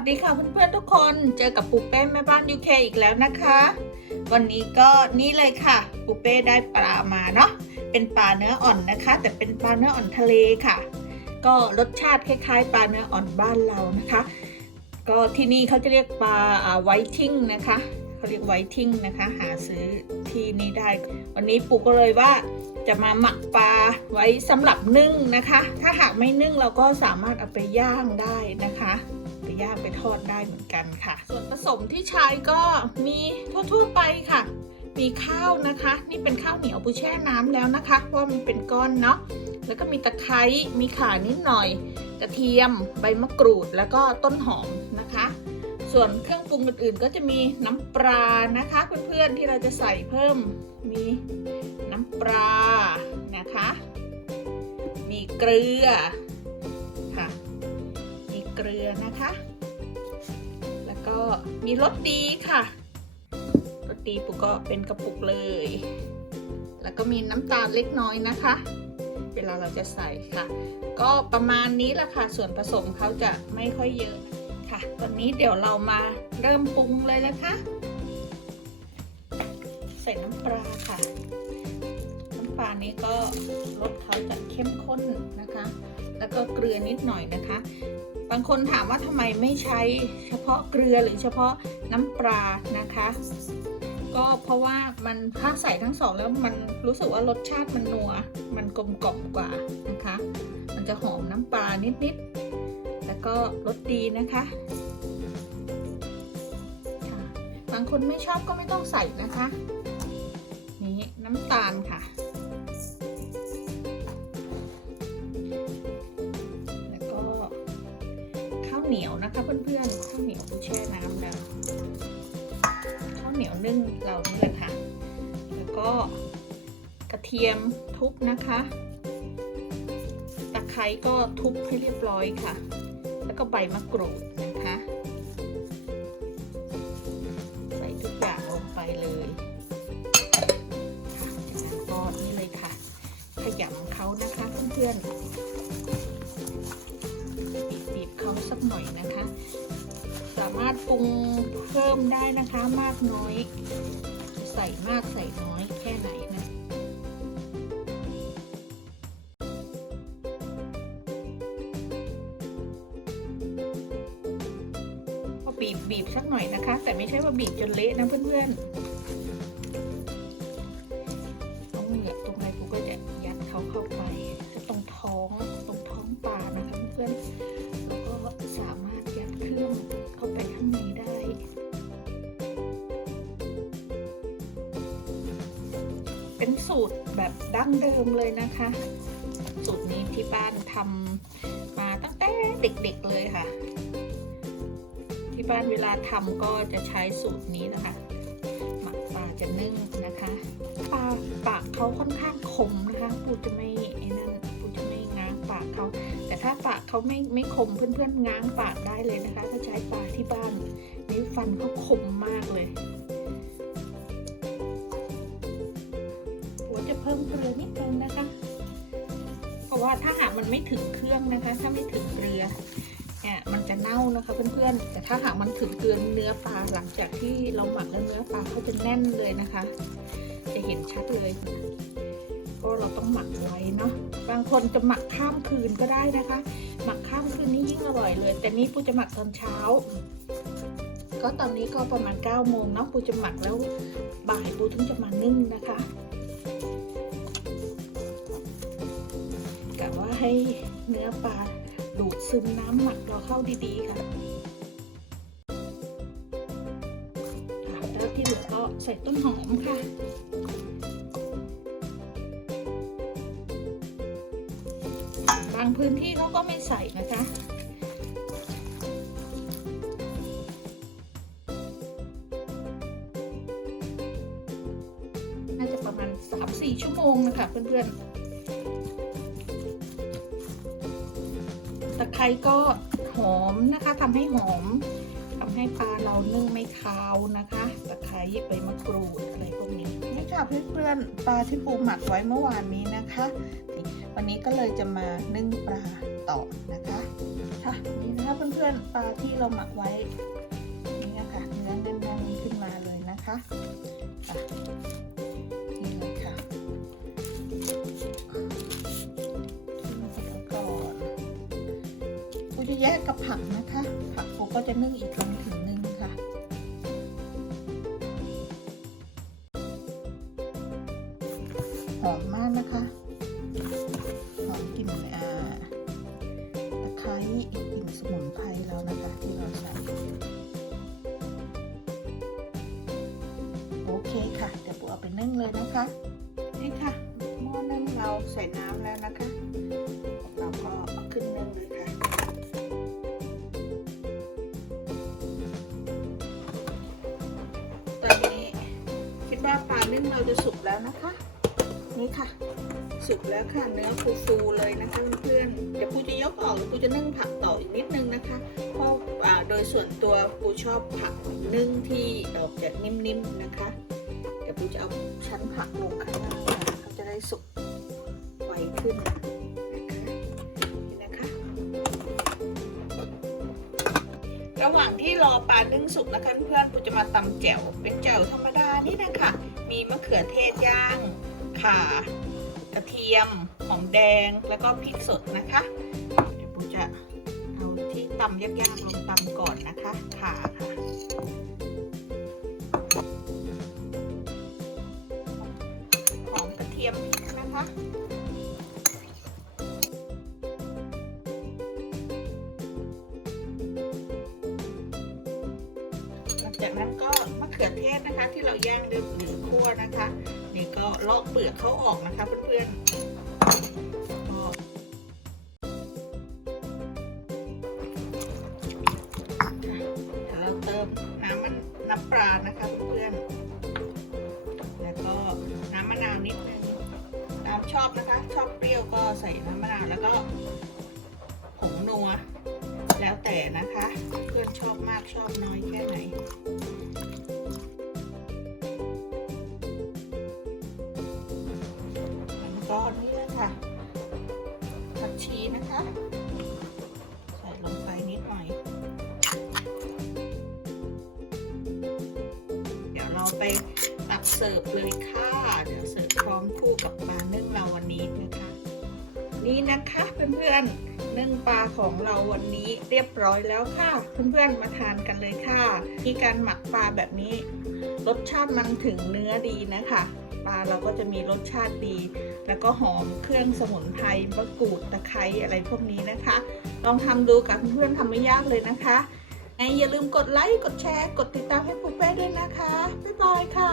สดีค่ะเพื่อนๆทุกคนเจอกับปูเป้แม่บ้านยูเคอีกแล้วนะคะ วันนี้ก็นี่เลยค่ะปูเป้ได้ปลามาเนาะเป็นปลาเนื้ออ่อนนะคะ แต่เป็นปลาเนื้ออ่อนทะเลค่ะ ก็รสชาติคล้ายๆ ปลาเนื้ออ่อนบ้านเรานะคะ ก็ที่นี่เขาจะเรียกปลาไวทิ้งนะคะเขาเรียกไวทิ้งนะคะ หาซื้อที่นี่ได้ วันนี้ปูก็เลยว่าจะมาหมักปลาไว้สำหรับนึ่งนะคะ ถ้าหากไม่นึ่งเราก็สามารถเอาไปย่างได้นะคะ ย่างไปทอดได้เหมือนกันค่ะ ส่วนผสมที่ใช้ก็มีทั่วๆไปค่ะ มีข้าวนะคะ นี่เป็นข้าวเหนียวปูแช่น้ำแล้วนะคะเพราะว่ามันเป็นก้อนเนาะแล้วก็มีตะไคร้มีข่านิดหน่อย กระเทียม ใบมะกรูดแล้วก็ต้นหอมนะคะ ส่วนเครื่องปรุงอื่นๆ ก็จะมีน้ำปลานะคะเพื่อนๆที่เราจะใส่เพิ่มมีน้ำปลานะคะ มีเกลือค่ะ มีเกลือนะคะ ก็มีรสดีค่ะรสดีปุกก็เป็นกระปุกเลย แล้วก็มีน้ำตาลเล็กน้อยนะคะ เวลาเราจะใส่ค่ะ ก็ประมาณนี้แหละค่ะ ส่วนผสมเขาจะไม่ค่อยเยอะค่ะตอนนี้เดี๋ยวเรามาเริ่มปรุงเลยนะคะ ใส่น้ำปลาค่ะ น้ำปลานี้ก็รสเขาจะเข้มข้นนะคะ แล้วก็เกลือนิดหน่อยนะคะ บางคนถามว่าทำไมไม่ใช้เฉพาะเกลือหรือเฉพาะน้ำปลานะคะ ก็เพราะว่ามันถ้าใส่ทั้งสองแล้วมันรู้สึกว่ารสชาติมันนัว มันกลมกล่อมกว่านะคะ มันจะหอมน้ำปลานิดๆ แล้วก็รสดีนะคะบางคนไม่ชอบก็ไม่ต้องใส่นะคะ นี้น้ำตาลค่ะ เหนียวนะคะเพื่อนๆข้าวเหนียวแช่น้ำแล้วข้าวเหนียวนึ่งเรานี่แหละค่ะ แล้วก็กระเทียมทุบนะคะตะไคร้ก็ทุบให้เรียบร้อยค่ะ แล้วก็ใบมะกรูดนะคะใส่ทุกอย่างลงไปเลยก็นี่เลยค่ะ ขยำเขานะคะเพื่อนๆ หน่อยนะคะ สามารถปรุงเพิ่มได้นะคะมากน้อย ใส่มากใส่น้อยแค่ไหนนะบีบบีบสักหน่อยนะคะ แต่ไม่ใช่ว่าบีบจนเละนะเพื่อนๆ เป็นสูตรแบบดั้งเดิมเลยนะคะ สูตรนี้ที่บ้านทำมาตั้งแต่เด็กๆเลยค่ะ ที่บ้านเวลาทำก็จะใช้สูตรนี้นะคะหมักปลาจะนึ่งนะคะปลาปากเขาค่อนข้างคมนะคะปูจะไม่ไอ้นั่นปูจะไม่ง้างปากเขาแต่ถ้าปากเขาไม่ไม่คมเพื่อนๆง้างปากได้เลยนะคะถ้าใช้ปลาที่บ้านนี่ฟันเขาคมมากเลย พิ่มเกลือนิดนึงนะคะ เพราะว่าถ้าหากมันไม่ถึงเครื่องนะคะ ถ้าไม่ถึงเกลือเนี่ยมันจะเน่านะคะเพื่อนๆ แต่ถ้าหากมันถึงเกลือเนื้อปลาหลังจากที่เราหมักแล้วเนื้อปลาเขาจะแน่นเลยนะคะ จะเห็นชัดเลยก็เราต้องหมักไว้เนาะ บางคนจะหมักข้ามคืนก็ได้นะคะ หมักข้ามคืนนี่ยิ่งอร่อยเลย แต่นี่ปูจะหมักตอนเช้า ก็ตอนนี้ก็ประมาณ9ก้าโมงเนาะปูจะหมักแล้วบ่ายปูถึงจะมานึ่งนะคะ ให้เนื้อปลาดูดซึมน้ำหมักเราเข้าดีๆค่ะแล้วที่เหลือก็ใส่ต้นหอมค่ะบางพื้นที่เขาก็ไม่ใส่นะคะน่าจะประมาณ 3-4 ชั่วโมงนะคะเพื่อนๆ ร้ก็หอมนะคะทำให้หอมทำให้ปลาเรานึ่งไม่คาวนะคะตะไคร้ใบมะกรูดอะไรพวกนี้นี่ค่ะเพื่อนๆปลาที่ปูหมักไว้เมื่อวานนี้นะคะ วันนี้ก็เลยจะมานึ่งปลาต่อนะคะค่ะนี่นะคะเพื่อนๆปลาที่เราหมักไว้นี่นะคะเนื้อแน่นๆขึ้นมาเลยนะคะ แยกกับผักนะคะ ผักกูก็จะนึ่งอีกลงถึงนึงค่ะหอมมากนะคะหอมกลิ่นอ่าตะไคร้กลิ่นสมุนไพรแล้วนะคะที่เราใส่โอเคค่ะเดี๋ยวปูเอาไปนึ่งเลยนะคะ นี่ค่ะหม้อนึ่งเราใส่น้ำแล้วนะคะ แล้วนะคะ นี่ค่ะ สุกแล้วค่ะเนื้อฟูๆเลยนะคะเพื่อนๆเดี๋ยวปูจะยกออกแล้วปูจะนึ่งผักต่ออีกนิดนึงนะคะเพราะโดยส่วนตัวปูชอบผักนึ่งที่ออกจากนิ่มๆนะคะ เดี๋ยวปูจะเอาชั้นผักลงข้างล่างค่ะก็จะได้สุกไวขึ้นนะคะนี่นะคะระหว่างที่รอปลานึ่งสุกนะคะเพื่อนๆปูจะมาตำแจ่วเป็นแจ่วธรรมดานี่นะคะ มีมะเขือเทศย่าง ข่ากระเทียม หอมแดงแล้วก็พริกสดนะคะ เดี๋ยวปูจะเอาที่ตำยากๆลงตำก่อนนะคะ ข่าค่ะ จากนั้นก็มะเขือเทศนะคะ ที่เราย่างหรือหรือคั่วนะคะ นี่ก็ลอกเปลือกเขาออกนะคะเพื่อนๆเดี๋ยวเราเติมน้ำมันน้ำปลานะคะเพื่อนๆแล้วก็น้ำมะนาวนิดนึงตามชอบนะคะ ชอบเปรี้ยวก็ใส่น้ำมะนาวแล้วก็ผงนัวแล้วแต่นะคะ เพื่อนชอบมากชอบน้อยแค่ไหน ไปตักเสิร์ฟเลยค่ะเดี๋ยวเสิร์ฟพร้อมคู่กับปลานึ่งเราวันนี้นะคะนี่นะคะเพื่อนๆนึ่งปลาของเราวันนี้เรียบร้อยแล้วค่ะ เพื่อนๆมาทานกันเลยค่ะมีการหมักปลาแบบนี้ รสชาติมันถึงเนื้อดีนะคะปลาเราก็จะมีรสชาติดี แล้วก็หอมเครื่องสมุนไพรมะกรูดตะไคร้อะไรพวกนี้นะคะ ลองทำดูกับเพื่อนๆทำไม่ยากเลยนะคะ อย่าลืมกดไลค์ กดแชร์ กดติดตามให้ปุ๊เป้ด้วยนะคะ บ๊ายบายค่ะ